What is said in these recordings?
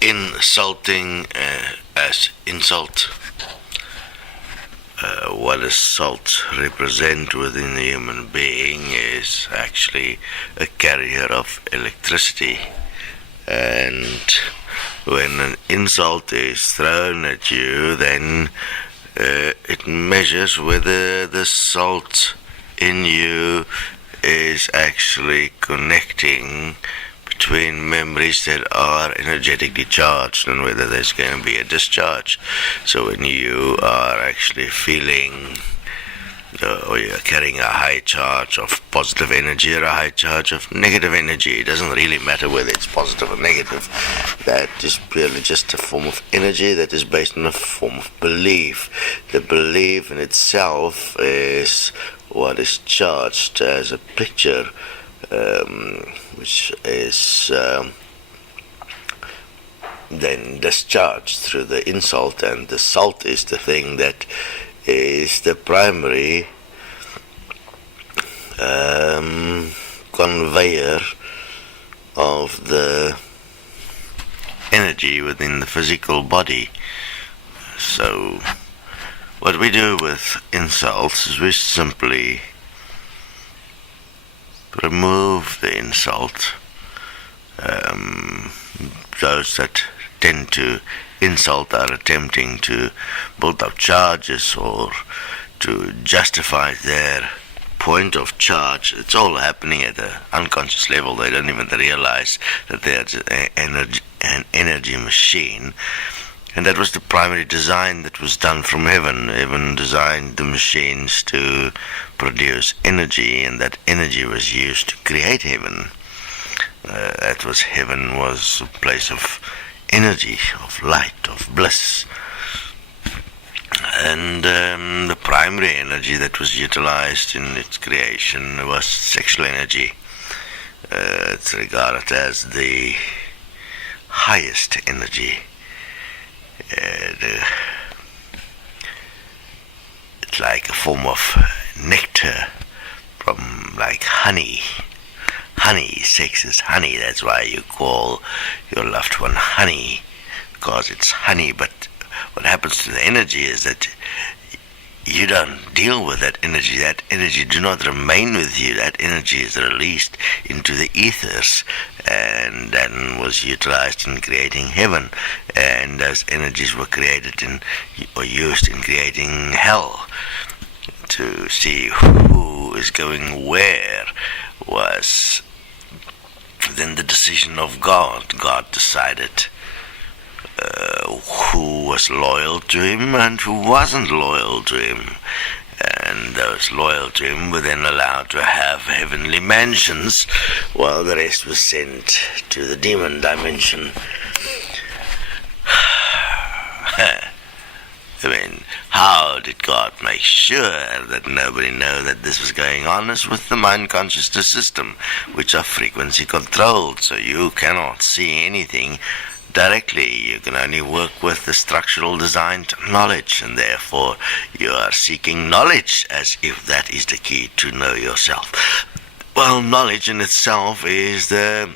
Insulting as insult. What does salt represent within the human being is actually a carrier of electricity. And when an insult is thrown at you, then it measures whether the salt in you is actually connecting between memories that are energetically charged and whether there's going to be a discharge. So when you are actually feeling or you're carrying a high charge of positive energy or a high charge of negative energy, it doesn't really matter whether it's positive or negative. That is purely just a form of energy that is based on a form of belief. The belief in itself is what is charged as a picture, which is then discharged through the insult, and the salt is the thing that is the primary conveyor of the energy within the physical body. So what we do with insults is we simply remove the insult. Those that tend to insult are attempting to build up charges or to justify their point of charge. It's all happening at an unconscious level. They don't even realize that they're an energy machine. And that was the primary design that was done from heaven. Heaven designed the machines to produce energy, and that energy was used to create heaven. Heaven was a place of energy, of light, of bliss. And the primary energy that was utilized in its creation was sexual energy. It's regarded as the highest energy. It's like a form of nectar from like honey. Honey, sex is honey. That's why you call your loved one honey, because it's honey. But what happens to the energy is that you don't deal with that energy. That energy do not remain with you. That energy is released into the ethers and then was utilized in creating heaven. And those energies were created or used in creating hell. To see who is going where was then the decision of God. God decided who was loyal to him and who wasn't loyal to him. And those loyal to him were then allowed to have heavenly mansions, while the rest was sent to the demon dimension. I mean, how did God make sure that nobody knew that this was going on? Is with the mind consciousness system, which are frequency controlled, so you cannot see anything directly. You can only work with the structural design knowledge, and therefore you are seeking knowledge as if that is the key to know yourself. Well, knowledge in itself is the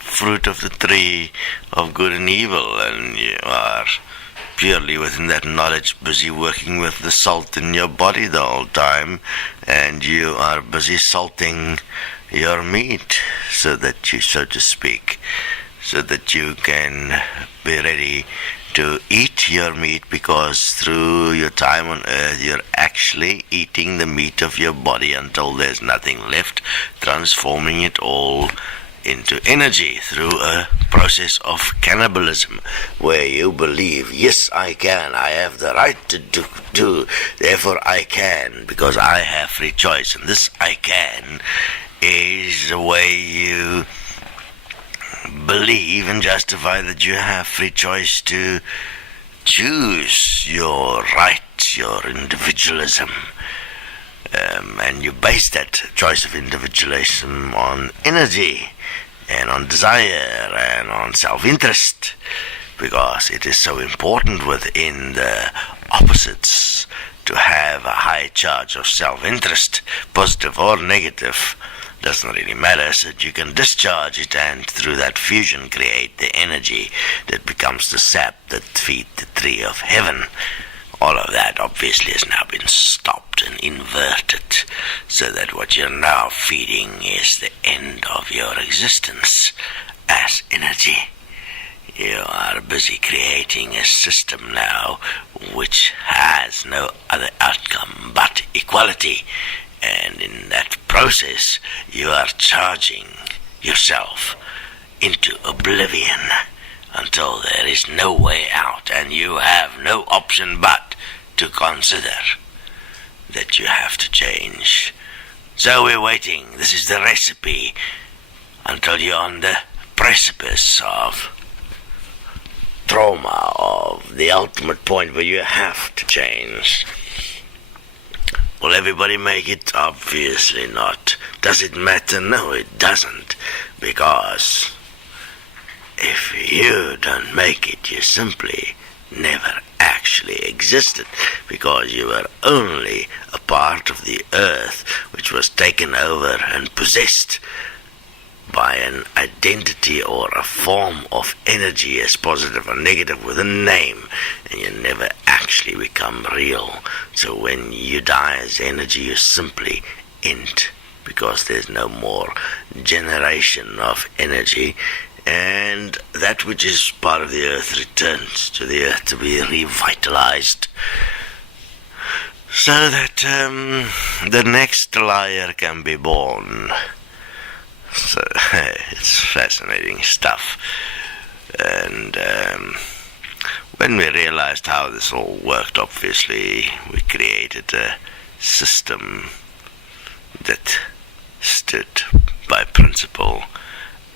fruit of the tree of good and evil, and you are purely within that knowledge busy working with the salt in your body the whole time, and you are busy salting your meat, so to speak, so that you can be ready to eat your meat, because through your time on earth you're actually eating the meat of your body until there's nothing left, transforming it all into energy through a process of cannibalism, where you believe, yes, I can, I have the right to do, therefore I can, because I have free choice. And this I can is the way you believe and justify that you have free choice to choose your right, your individualism. And you base that choice of individualism on energy and on desire and on self-interest, because it is so important within the opposites to have a high charge of self-interest, positive or negative. Doesn't really matter, so that you can discharge it and through that fusion create the energy that becomes the sap that feeds the tree of heaven. All of that obviously has now been stopped and inverted, so that what you're now feeding is the end of your existence as energy. You are busy creating a system now which has no other outcome but equality. And in that process, you are charging yourself into oblivion until there is no way out, and you have no option but to consider that you have to change. So we're waiting. This is the recipe until you're on the precipice of trauma, of the ultimate point where you have to change. Will everybody make it? Obviously not. Does it matter? No, it doesn't. Because if you don't make it, you simply never actually existed, because you were only a part of the earth which was taken over and possessed by an identity or a form of energy, as positive or negative, with a name, and you never actually become real. So when you die as energy, you simply end, because there's no more generation of energy, and that which is part of the earth returns to the earth to be revitalized, so that the next liar can be born. So it's fascinating stuff. And when we realized how this all worked, obviously we created a system that stood by principle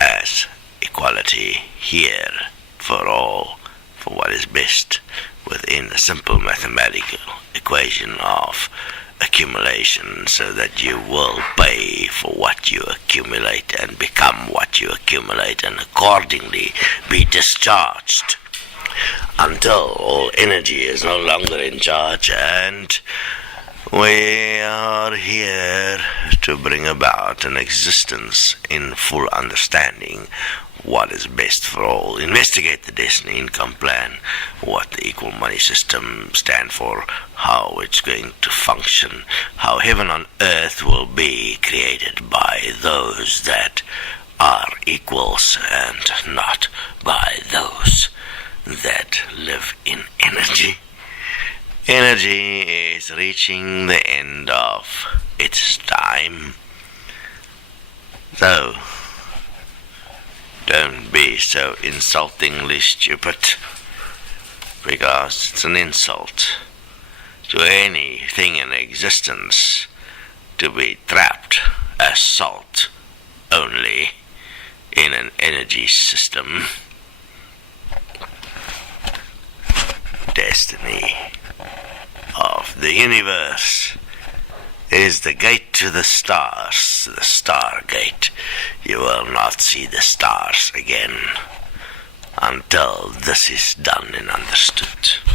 as equality here for all, for what is best within a simple mathematical equation of accumulation, so that you will pay for what you accumulate and become what you accumulate, and accordingly be discharged until all energy is no longer in charge. And we are here to bring about an existence in full understanding what is best for all. Investigate the Desteni income plan, what the equal money system stands for, how it's going to function, how heaven on earth will be created by those that are equals and not by those that live in energy. Energy is reaching the end of its time. So don't be so insultingly stupid, because it's an insult to anything in existence to be trapped as salt only in an energy system. Destiny of the universe is the gate to the stars, the star gate. You will not see the stars again until this is done and understood.